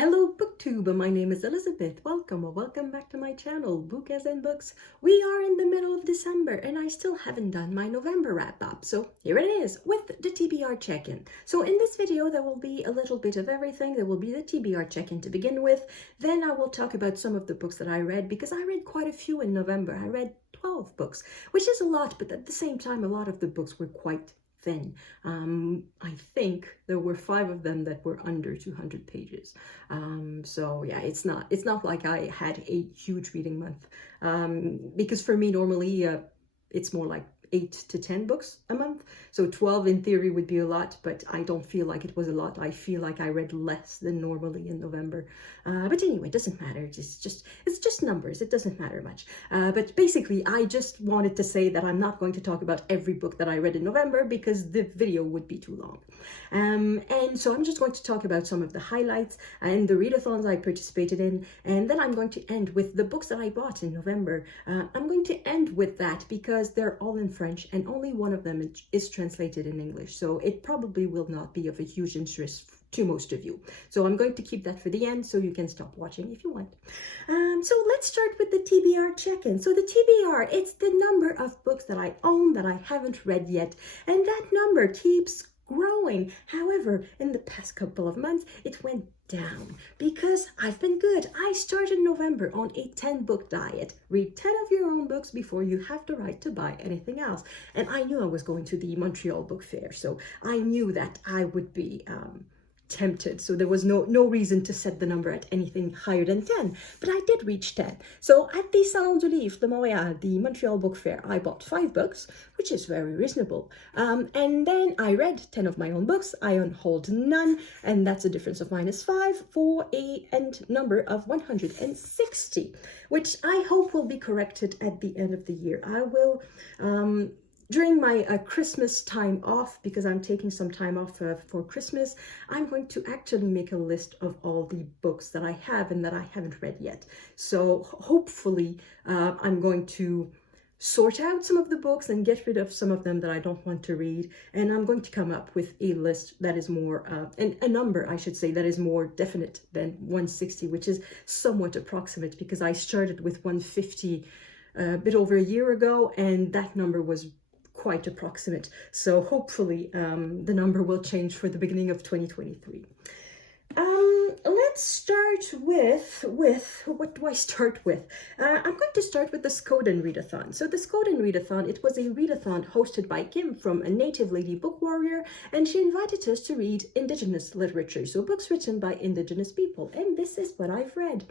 Hello BookTube, my name is Elizabeth. Welcome or welcome back to my channel, Book as in Books. We are in the middle of December and I still haven't done my November wrap up. So here it is with the TBR check-in. So in this video there will be a little bit of everything. There will be the TBR check-in to begin with. Then I will talk about some of the books that I read because I read quite a few in November. I read 12 books, which is a lot, but at the same time a lot of the books were quite thin. I think there were 5 of them that were under 200 pages. So yeah, it's not like I had a huge reading month. Because for me normally it's more like 8 to 10 books a month. So 12 in theory would be a lot, but I don't feel like it was a lot. I feel like I read less than normally in November. But anyway, it doesn't matter. It's just numbers. It doesn't matter much. But basically, I just wanted to say that I'm not going to talk about every book that I read in November because the video would be too long. And so I'm just going to talk about some of the highlights and the readathons I participated in. And then I'm going to end with the books that I bought in November. I'm going to end with that because they're all in French and only one of them is translated in English. So it probably will not be of a huge interest to most of you. So I'm going to keep that for the end so you can stop watching if you want. So let's start with the TBR check-in. So the TBR, it's the number of books that I own that I haven't read yet. And that number keeps growing. However, in the past couple of months, it went down because I've been good. I started November on a 10-book diet. Read 10 of your own books before you have the right to buy anything else. And I knew I was going to the Montreal Book Fair, so I knew that I would be tempted. So there was no reason to set the number at anything higher than 10, but I did reach 10. So at the Salon du Livre de Montréal, the Montreal Book Fair, I bought 5 books, which is very reasonable. And then I read 10 of my own books. I unhauled none, and that's a difference of -5 for a end number of 160, which I hope will be corrected at the end of the year. I will during my Christmas time off, because I'm taking some time off for Christmas, I'm going to actually make a list of all the books that I have and that I haven't read yet. So hopefully I'm going to sort out some of the books and get rid of some of them that I don't want to read. And I'm going to come up with a list that is more, a number, I should say, that is more definite than 160, which is somewhat approximate because I started with 150 a bit over a year ago, and that number was quite approximate. So hopefully the number will change for the beginning of 2023. Let's start with what do I start with? I'm going to start with the Skoden readathon. So the Skoden readathon, it was a readathon hosted by Kim from A Native Lady Book Warrior, and she invited us to read Indigenous literature, so books written by Indigenous people, and this is what I've read.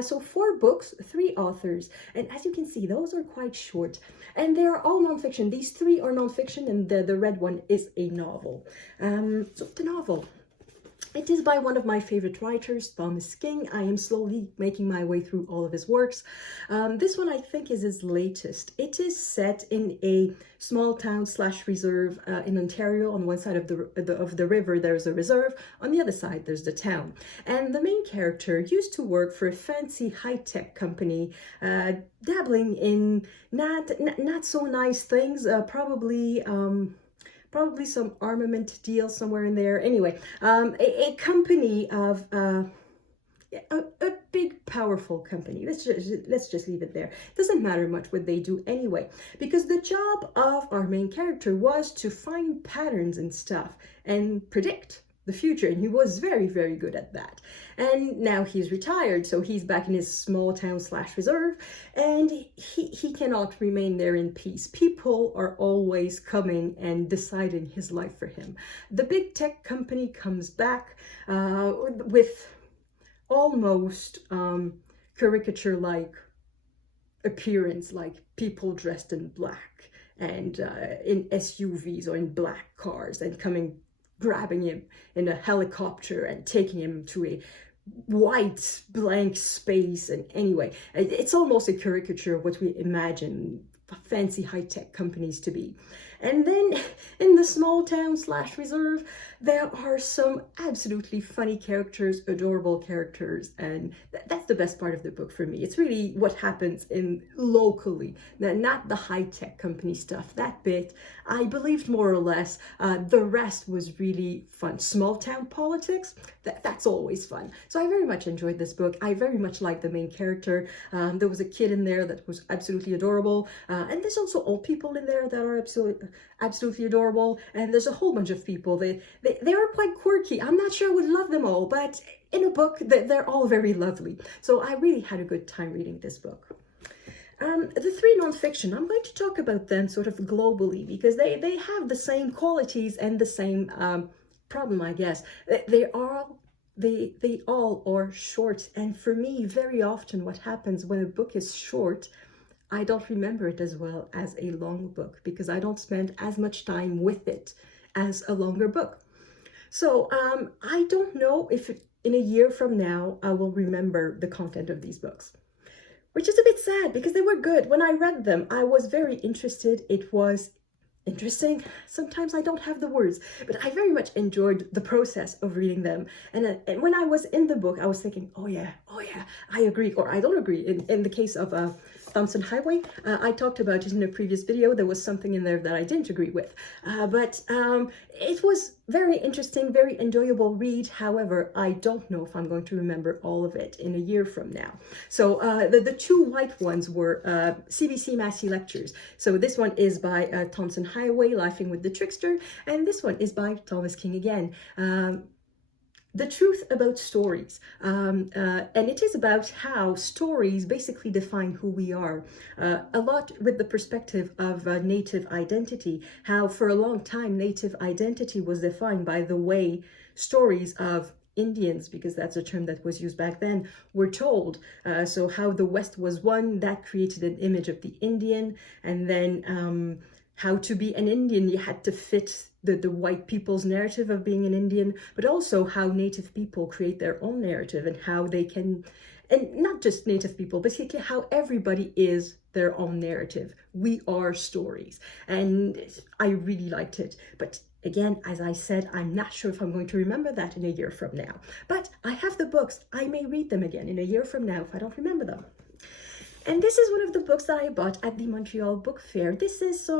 So 4 books, 3 authors, and as you can see, those are quite short, and they are all nonfiction. These 3 are nonfiction, and the red one is a novel. So the novel, it is by one of my favorite writers, Thomas King. I am slowly making my way through all of his works. This one I think is his latest. It is set in a small town / reserve in Ontario. On one side of the river there's a reserve, on the other side there's the town. And the main character used to work for a fancy high-tech company, dabbling in not so nice things, probably some armament deal somewhere in there. Anyway, a company of a big, powerful company. Let's just leave it there. Doesn't matter much what they do anyway, because the job of our main character was to find patterns and stuff and predict the future, and he was very, very good at that. And now he's retired, so he's back in his small town / reserve, and he cannot remain there in peace. People are always coming and deciding his life for him. The big tech company comes back with almost caricature-like appearance, like people dressed in black and in SUVs or in black cars, and grabbing him in a helicopter and taking him to a white blank space. And anyway, it's almost a caricature of what we imagine fancy high-tech companies to be. And then in the small town / reserve, there are some absolutely funny characters, adorable characters, and that's the best part of the book for me. It's really what happens in locally, not the high-tech company stuff. That bit, I believed more or less. The rest was really fun. Small town politics, that's always fun. So I very much enjoyed this book. I very much liked the main character. There was a kid in there that was absolutely adorable. And there's also old people in there that are absolutely adorable. And there's a whole bunch of people. They are quite quirky. I'm not sure I would love them all, but in a book, they're all very lovely. So I really had a good time reading this book. The three nonfiction, I'm going to talk about them sort of globally because they have the same qualities and the same problem, I guess. They all are short. And for me, very often what happens when a book is short, I don't remember it as well as a long book because I don't spend as much time with it as a longer book. So I don't know if in a year from now, I will remember the content of these books, which is a bit sad because they were good. When I read them, I was very interested. It was interesting. Sometimes I don't have the words, but I very much enjoyed the process of reading them. And when I was in the book, I was thinking, oh yeah, I agree, or I don't agree. In the case of Tomson Highway, I talked about it in a previous video. There was something in there that I didn't agree with, but it was very interesting, very enjoyable read. However, I don't know if I'm going to remember all of it in a year from now. So the two white ones were CBC Massey Lectures. So this one is by Tomson Highway, Laughing with the Trickster, and this one is by Thomas King again. The Truth About Stories, and it is about how stories basically define who we are, a lot with the perspective of native identity, how for a long time native identity was defined by the way stories of Indians, because that's a term that was used back then, were told. So how the West was one, that created an image of the Indian, and then how to be an Indian, you had to fit the white people's narrative of being an Indian, but also how native people create their own narrative and how they can, and not just native people, but how everybody is their own narrative. We are stories. And I really liked it. But again, as I said, I'm not sure if I'm going to remember that in a year from now. But I have the books. I may read them again in a year from now if I don't remember them. And this is one of the books that I bought at the Montreal Book Fair. This is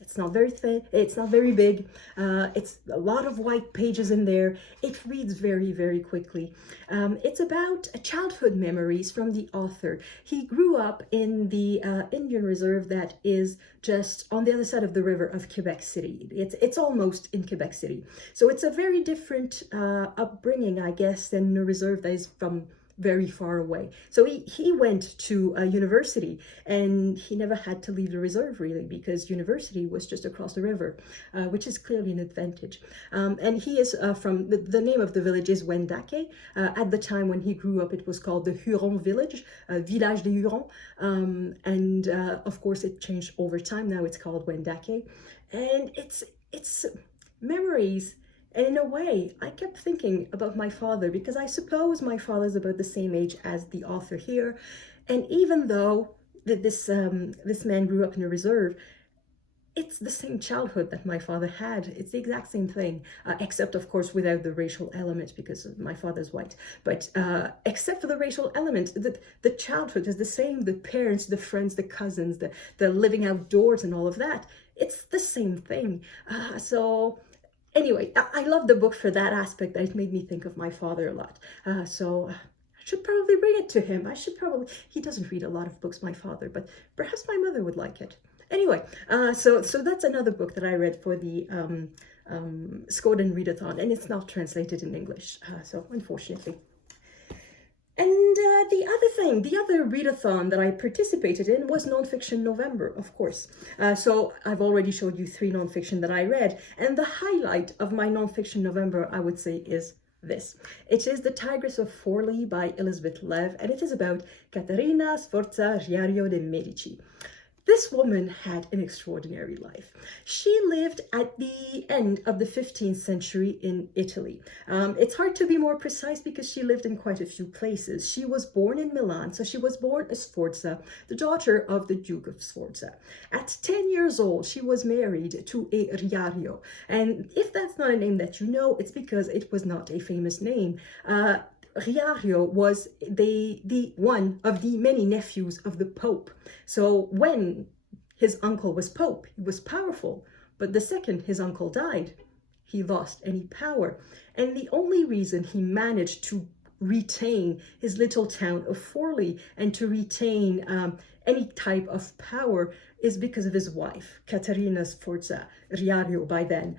it's not very thin, it's not very big, it's a lot of white pages in there. It reads very, very quickly. It's about childhood memories from the author. He grew up in the Indian reserve that is just on the other side of the river of Quebec City. It's almost in Quebec City. So it's a very different upbringing, I guess, than a reserve that is from very far away. So he went to a university and he never had to leave the reserve really because university was just across the river, which is clearly an advantage. And he is from, the name of the village is Wendake. At the time when he grew up, it was called the Huron village, Village des Hurons. And of course it changed over time. Now it's called Wendake. And it's memories. And in a way, I kept thinking about my father because I suppose my father's about the same age as the author here. And even though this man grew up in a reserve, it's the same childhood that my father had. It's the exact same thing, except of course without the racial element because my father's white. But except for the racial element, the childhood is the same. The parents, the friends, the cousins, the living outdoors and all of that. It's the same thing. So anyway, I love the book for that aspect, that it made me think of my father a lot. So I should probably bring it to him. He doesn't read a lot of books, my father, but perhaps my mother would like it. Anyway, so that's another book that I read for the Skoden readathon, and it's not translated in English, so unfortunately. And the other readathon that I participated in was Nonfiction November, of course. So I've already showed you 3 nonfiction that I read, and the highlight of my Nonfiction November, I would say, is this. It is The Tigres of Forli by Elizabeth Lev, and it is about Caterina Sforza Riario de' Medici. This woman had an extraordinary life. She lived at the end of the 15th century in Italy. It's hard to be more precise because she lived in quite a few places. She was born in Milan, so she was born a Sforza, the daughter of the Duke of Sforza. At 10 years old, she was married to a Riario. And if that's not a name that you know, it's because it was not a famous name. Riario was the one of the many nephews of the Pope. So when his uncle was Pope, he was powerful. But the second his uncle died, he lost any power. And the only reason he managed to retain his little town of Forli and to retain any type of power is because of his wife, Caterina Sforza Riario by then.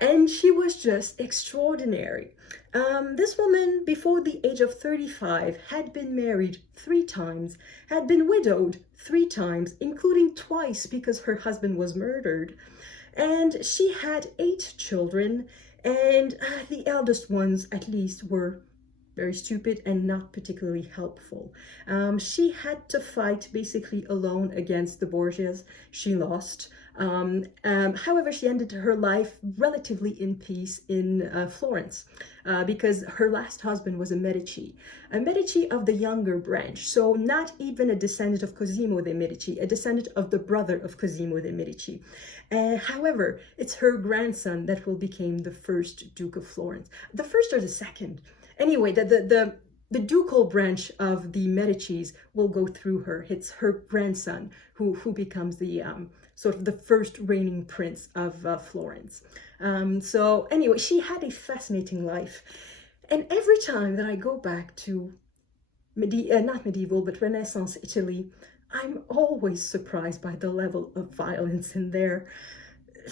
And she was just extraordinary. This woman, before the age of 35, had been married 3 times, had been widowed 3 times, including twice because her husband was murdered. And she had 8 children, and the eldest ones, at least, were very stupid and not particularly helpful. She had to fight basically alone against the Borgias. She lost. However, she ended her life relatively in peace in Florence because her last husband was a Medici of the younger branch. So not even a descendant of Cosimo de' Medici, a descendant of the brother of Cosimo de' Medici. However, it's her grandson that will become the first Duke of Florence. The first or the second? Anyway, the ducal branch of the Medicis will go through her. It's her grandson who becomes the sort of the first reigning prince of Florence. So anyway, she had a fascinating life. And every time that I go back to not medieval, but Renaissance Italy, I'm always surprised by the level of violence in there.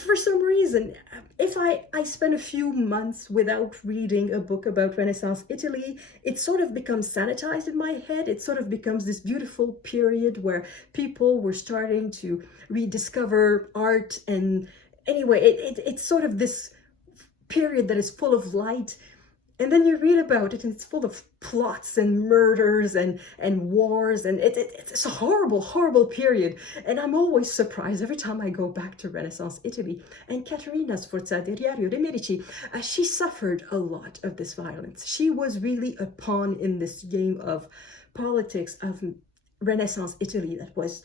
For some reason, if I spend a few months without reading a book about Renaissance Italy, it sort of becomes sanitized in my head. It sort of becomes this beautiful period where people were starting to rediscover art. And anyway, it's sort of this period that is full of light. And then you read about it and it's full of plots and murders and wars, and it's a horrible, horrible period. And I'm always surprised every time I go back to Renaissance Italy. And Caterina Sforza di Riario de' Medici, she suffered a lot of this violence. She was really a pawn in this game of politics of Renaissance Italy that was,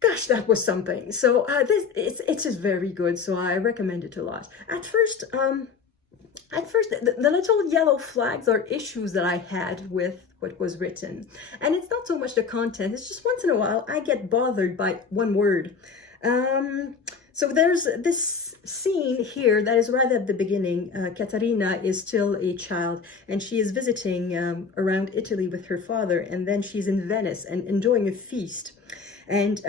gosh, that was something. So it is very good, so I recommend it a lot. At first, the little yellow flags are issues that I had with what was written. And it's not so much the content, it's just once in a while I get bothered by one word. So there's this scene here that is right at the beginning. Caterina is still a child and she is visiting around Italy with her father, and then she's in Venice and enjoying a feast. And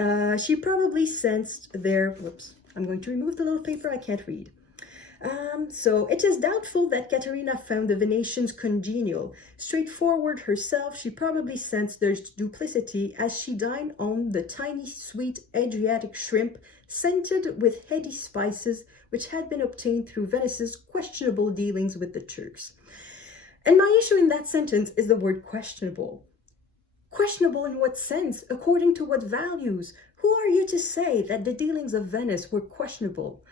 she probably sensed there, whoops, I'm going to remove the little paper, I can't read. So it is doubtful that Caterina found the Venetians congenial. Straightforward herself, she probably sensed their duplicity as she dined on the tiny, sweet Adriatic shrimp scented with heady spices which had been obtained through Venice's questionable dealings with the Turks. And my issue in that sentence is the word questionable. Questionable in what sense? According to what values? Who are you to say that the dealings of Venice were questionable?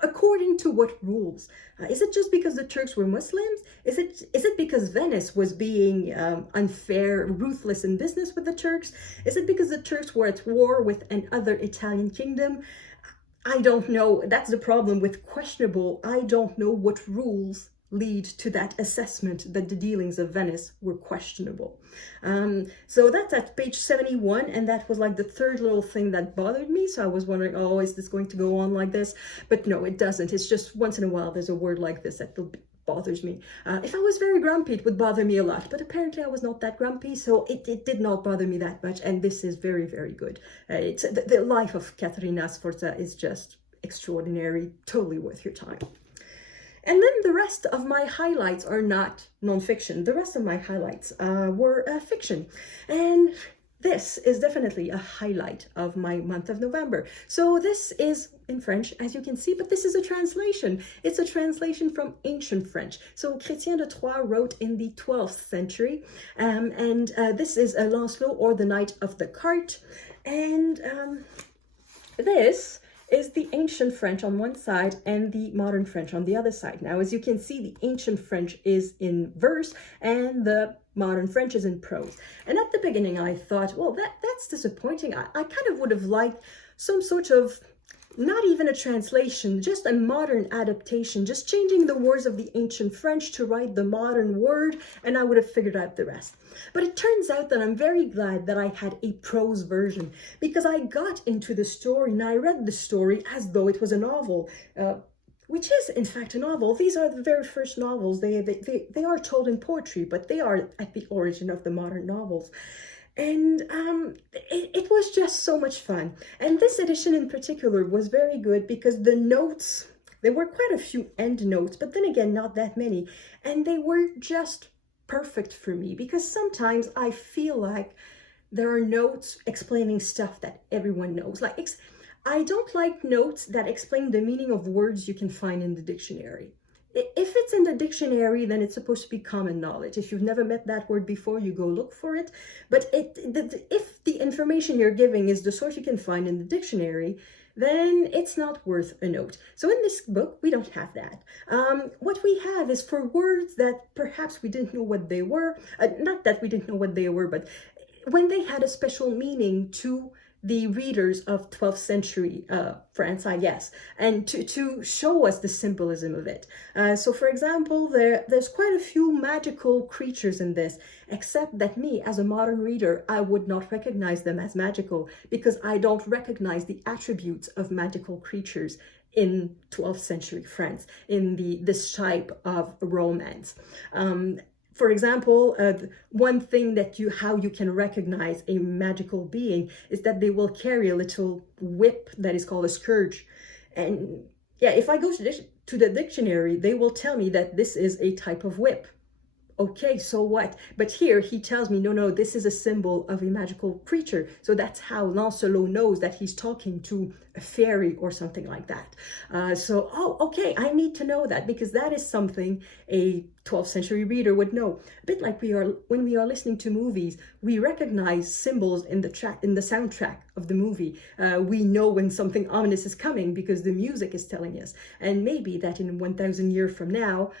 According to what rules? Is it just because the Turks were Muslims? Is it because Venice was being unfair, ruthless in business with the Turks? Is it because the Turks were at war with another Italian kingdom? I don't know. That's the problem with questionable. I don't know what rules lead to that assessment that the dealings of Venice were questionable. So that's at page 71, and that was like the third little thing that bothered me. So I was wondering, oh, is this going to go on like this? But no, it doesn't. It's just once in a while there's a word like this that bothers me. If I was very grumpy, it would bother me a lot, but apparently I was not that grumpy, so it did not bother me that much, and this is very, very good. It's the life of Caterina Sforza is just extraordinary, totally worth your time. And then the rest of my highlights are not nonfiction. The rest of my highlights were fiction. And this is definitely a highlight of my month of November. So this is in French, as you can see, but this is a translation. It's a translation from ancient French. So Chrétien de Troyes wrote in the 12th century. And this is Lancelot, or the Knight of the Cart. And this is the ancient French on one side and the modern French on the other side. Now, as you can see, the ancient French is in verse and the modern French is in prose. And at the beginning, I thought, well, that's disappointing. I kind of would have liked some sort of not even a translation, just a modern adaptation, just changing the words of the ancient French to write the modern word, and I would have figured out the rest. But it turns out that I'm very glad that I had a prose version, because I got into the story and I read the story as though it was a novel, which is in fact a novel. These are the very first novels. They are told in poetry, but they are at the origin of the modern novels. And it was just so much fun. And this edition in particular was very good because the notes, there were quite a few end notes, but then again, not that many. And they were just perfect for me, because sometimes I feel like there are notes explaining stuff that everyone knows. Like, I don't like notes that explain the meaning of words you can find in the dictionary. If it's in the dictionary, then it's supposed to be common knowledge. If you've never met that word before, you go look for it. But if the information you're giving is the source you can find in the dictionary, then it's not worth a note. So in this book, we don't have that. What we have is for words that perhaps we didn't know what they were, not that we didn't know what they were, but when they had a special meaning to the readers of 12th century France, I guess, and to show us the symbolism of it. So for example, there's quite a few magical creatures in this, except that me, as a modern reader, I would not recognize them as magical because I don't recognize the attributes of magical creatures in 12th century France, in this type of romance. For example, one thing that how you can recognize a magical being is that they will carry a little whip that is called a scourge. And yeah, if I go to the dictionary, they will tell me that this is a type of whip. Okay, so what? But here he tells me, no, this is a symbol of a magical creature. So that's how Lancelot knows that he's talking to a fairy or something like that. Okay, I need to know that, because that is something a 12th century reader would know. A bit like when we are listening to movies, we recognize symbols in the soundtrack of the movie. We know when something ominous is coming because the music is telling us. And maybe that in 1,000 years from now,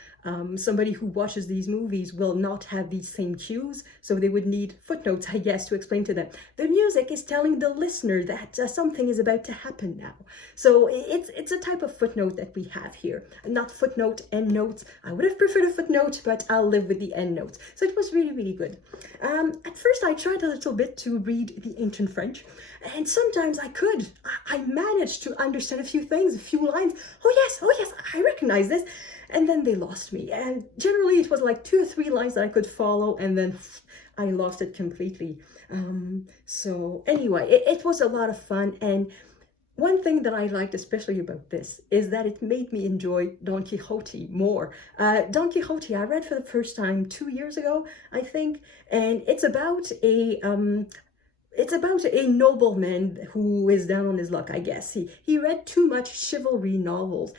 somebody who watches these movies will not have these same cues, so they would need footnotes, I guess, to explain to them. The music is telling the listener that something is about to happen now. So it's a type of footnote that we have here. Not footnote, end notes. I would have preferred a footnote, but I'll live with the end notes. So it was really, really good. At first, I tried a little bit to read the ancient French, and sometimes I could. I managed to understand a few things, a few lines. Oh yes, I recognize this. And then they lost me. And generally it was like 2 or 3 lines that I could follow, and then I lost it completely. So anyway, it was a lot of fun. And one thing that I liked especially about this is that it made me enjoy Don Quixote more. Don Quixote I read for the first time 2 years ago, I think, and it's about a nobleman who is down on his luck, I guess. He read too much chivalry novels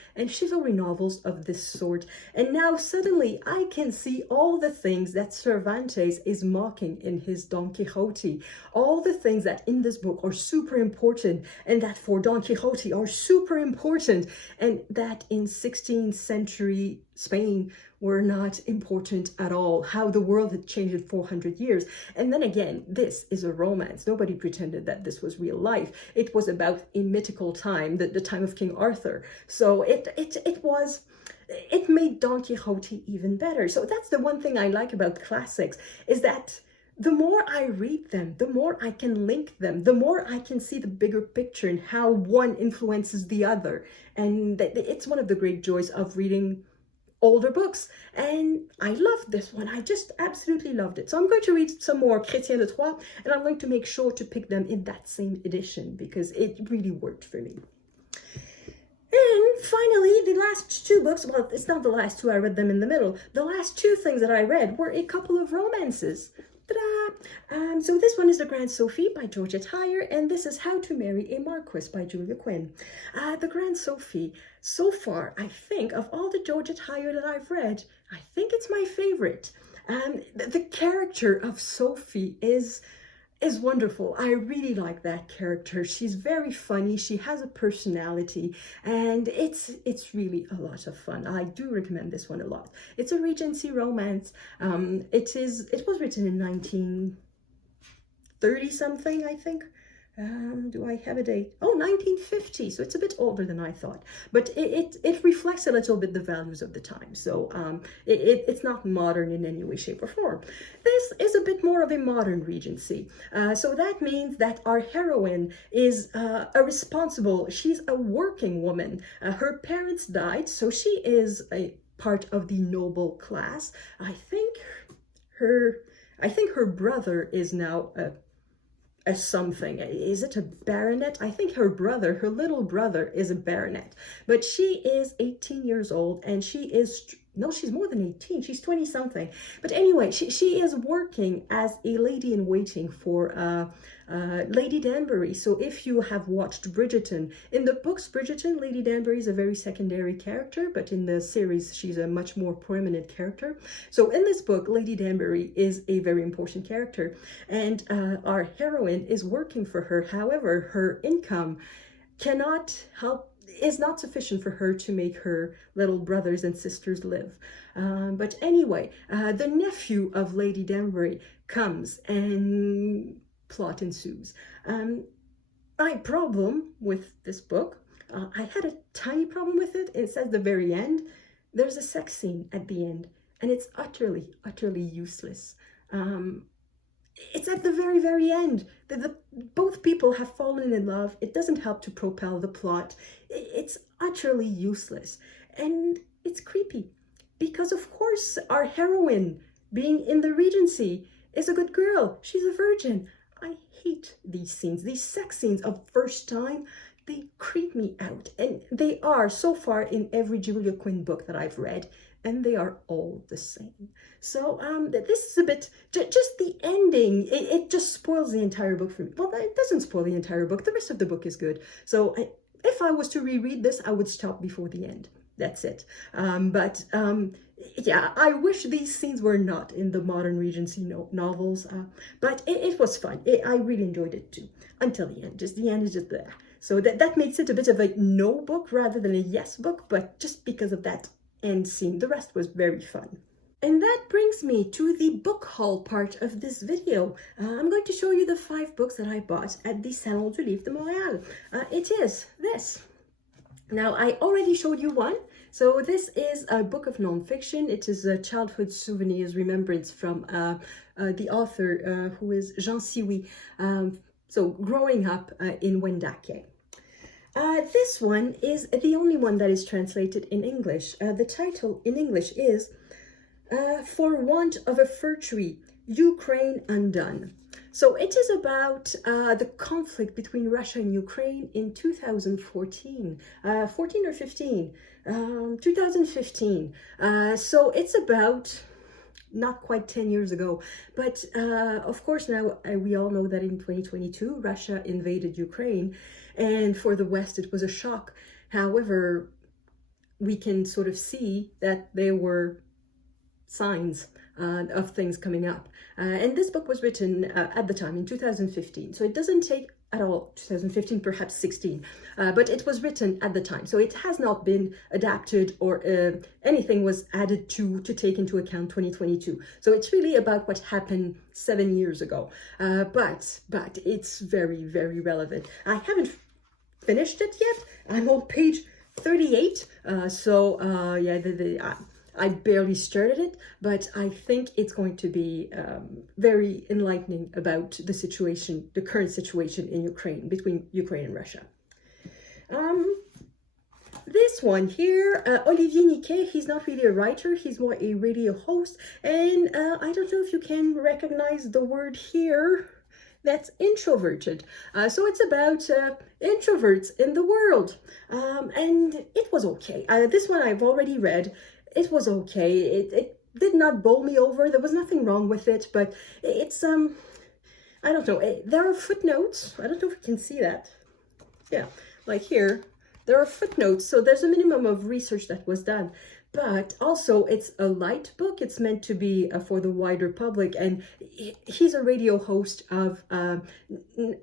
of this sort. And now suddenly I can see all the things that Cervantes is mocking in his Don Quixote. All the things that in this book are super important and that for Don Quixote are super important and that in 16th century Spain were not important at all, how the world had changed in 400 years. And then again, this is a romance. Nobody pretended that this was real life. It was about a mythical time, the time of King Arthur. So it made Don Quixote even better. So that's the one thing I like about classics, is that the more I read them, the more I can link them, the more I can see the bigger picture and how one influences the other. And it's one of the great joys of reading older books, and I loved this one. I just absolutely loved it. So I'm going to read some more Chrétien de Troyes, and I'm going to make sure to pick them in that same edition because it really worked for me. And finally, the last 2 books, well, it's not the last 2, I read them in the middle. The last 2 things that I read were a couple of romances. Ta-da! So this one is The Grand Sophy by Georgette, and this is How to Marry a Marquess by Julia Quinn. The Grand Sophy, so far, I think, of all the Georgette that I've read, I think it's my favorite. The character of Sophy is wonderful. I really like that character. She's very funny. She has a personality, and it's really a lot of fun. I do recommend this one a lot. It's a Regency romance. It was written in 1930 something, I think. Do I have a date? Oh, 1950, so it's a bit older than I thought. But it reflects a little bit the values of the time. So it's not modern in any way, shape, or form. This is a bit more of a modern Regency. So that means that our heroine is she's a working woman. Her parents died, so she is a part of the noble class. I think her brother is now a something. Is it a baronet? I think her little brother is a baronet. But she is 18 years old, and no, she's more than 18. She's 20 something. But anyway, she is working as a lady in waiting for Lady Danbury. So if you have watched Bridgerton, in the books Bridgerton, Lady Danbury is a very secondary character, but in the series she's a much more prominent character. So in this book, Lady Danbury is a very important character, and our heroine is working for her. However, her income is not sufficient for her to make her little brothers and sisters live. But anyway, the nephew of Lady Danbury comes, and plot ensues. My problem with this book, I had a tiny problem with it. It says the very end, there's a sex scene at the end, and it's utterly, utterly useless. It's at the very, very end. Both people have fallen in love. It doesn't help to propel the plot. It's utterly useless. And it's creepy because, of course, our heroine, being in the Regency, is a good girl. She's a virgin. I hate these scenes, these sex scenes of first time. They creep me out. And they are, so far, in every Julia Quinn book that I've read. And they are all the same. So this is a bit, just the ending, it just spoils the entire book for me. Well, it doesn't spoil the entire book. The rest of the book is good. So if I was to reread this, I would stop before the end. That's it. Yeah, I wish these scenes were not in the modern Regency novels, but it was fun. I really enjoyed it too, until the end. Just the end is just there. So that makes it a bit of a no book rather than a yes book, but just because of that end scene, the rest was very fun. And that brings me to the book haul part of this video. I'm going to show you the 5 books that I bought at the Salon du Livre de Montréal. It is this. Now, I already showed you one. So this is a book of nonfiction. It is a childhood souvenirs remembrance from the author who is Sioui. So growing up in Wendake. This one is the only one that is translated in English. The title in English is For Want of a Fir Tree, Ukraine Undone. So it is about the conflict between Russia and Ukraine in 2014, 14 or 15, 2015. So it's about not quite 10 years ago. But of course, now we all know that in 2022, Russia invaded Ukraine. And for the West, it was a shock. However, we can sort of see that there were signs of things coming up. And this book was written at the time in 2015. So it doesn't take at all 2015, perhaps 16, but it was written at the time. So it has not been adapted or anything was added to take into account 2022. So it's really about what happened 7 years ago. But it's very, very relevant. I haven't finished it yet. I'm on page 38. Yeah, I barely started it, but I think it's going to be very enlightening about the situation, the current situation in Ukraine, between Ukraine and Russia. This one here, Olivier Niquet, he's not really a writer, he's more a radio host, and I don't know if you can recognize the word here. That's introverted. So it's about introverts in the world. And it was okay. This one I've already read. It was okay. It did not bowl me over. There was nothing wrong with it, but it's, I don't know. There are footnotes. I don't know if you can see that. Yeah, like here. There are footnotes. So there's a minimum of research that was done. But also, it's a light book. It's meant to be for the wider public. And he's a radio host of,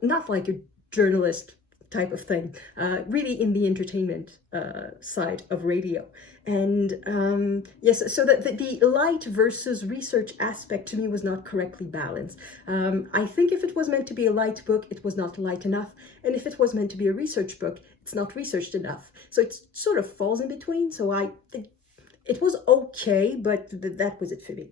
not like a journalist type of thing, really in the entertainment side of radio. And yes, so that the light versus research aspect to me was not correctly balanced. I think if it was meant to be a light book, it was not light enough. And if it was meant to be a research book, it's not researched enough. So it sort of falls in between. So it was okay, but that was it for me.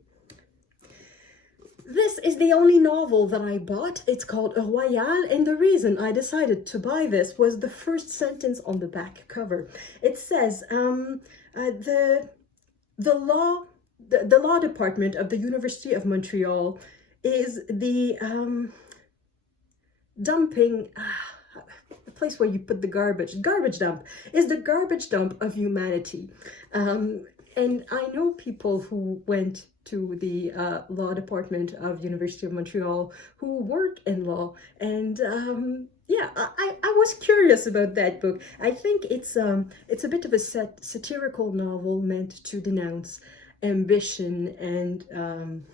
This is the only novel that I bought. It's called Royal, and the reason I decided to buy this was the first sentence on the back cover. It says, the law department of the University of Montreal is the dumping, the place where you put the garbage dump, is the garbage dump of humanity. And I know people who went to the law department of University of Montreal who work in law, and yeah, I was curious about that book. I think it's a bit of a satirical novel meant to denounce ambition and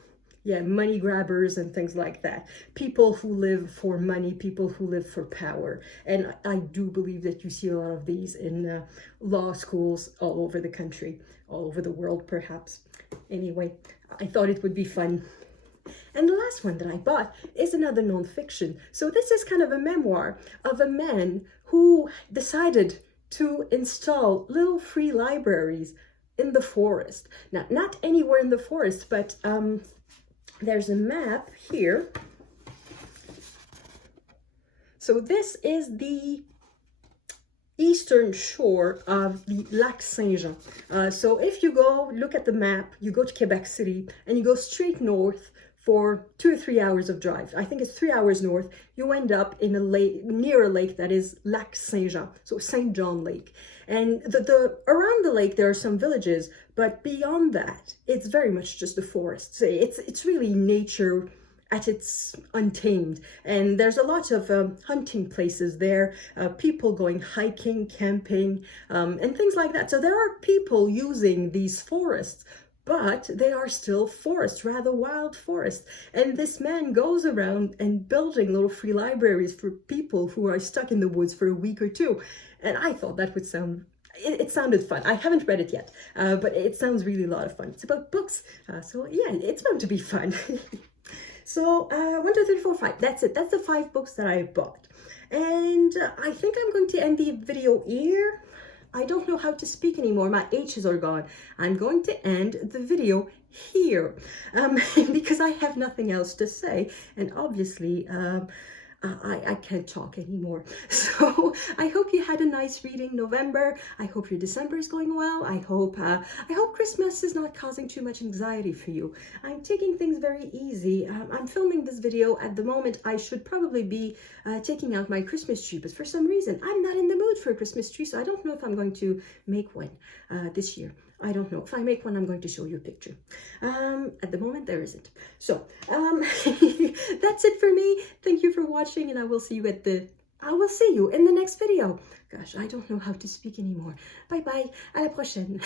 yeah, money grabbers and things like that. People who live for money, people who live for power. And I do believe that you see a lot of these in law schools all over the country, all over the world perhaps. Anyway, I thought it would be fun. And the last one that I bought is another nonfiction. So this is kind of a memoir of a man who decided to install little free libraries in the forest. Now, not anywhere in the forest, but there's a map here. So this is the eastern shore of the Lac Saint-Jean. So if you go look at the map, you go to Quebec City and you go straight north for 2 or 3 hours of drive. I think it's 3 hours north. You end up in a lake, near a lake that is Lac Saint-Jean, so Saint John Lake. And around the lake there are some villages, but beyond that, it's very much just the forest. So it's really nature at its untamed. And there's a lot of hunting places there, people going hiking, camping, and things like that. So there are people using these forests, but they are still forests, rather wild forests. And this man goes around and building little free libraries for people who are stuck in the woods for a week or two. And I thought that would sound, it sounded fun. I haven't read it yet, but it sounds really a lot of fun. It's about books, so yeah, it's bound to be fun. So 1, 2, 3, 4, 5, that's it. That's the 5 books that I bought. And I think I'm going to end the video here. I don't know how to speak anymore. My H's are gone. I'm going to end the video here because I have nothing else to say. And obviously, I can't talk anymore. So I hope you had a nice reading November. I hope your December is going well. I hope Christmas is not causing too much anxiety for you. I'm taking things very easy. I'm filming this video at the moment. I should probably be taking out my Christmas tree, but for some reason I'm not in the mood for a Christmas tree, so I don't know if I'm going to make one this year. I don't know. If I make one, I'm going to show you a picture. At the moment, there isn't. So, that's it for me. Thank you for watching, and I will see you in the next video. Gosh, I don't know how to speak anymore. Bye-bye. À la prochaine.